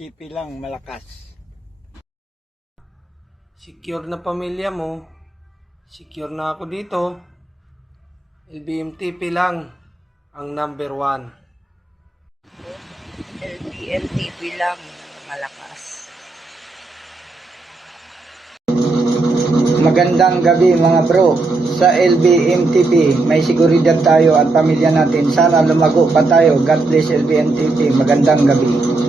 LBMTP lang malakas. Secure na pamilya mo. Secure na ako dito. LBMTP lang ang number 1. LBMTP lang, malakas. Magandang gabi mga bro. Sa LBMTP, may seguridad tayo at pamilya natin. Sana lumago pa tayo. God bless LBMTP. Magandang gabi.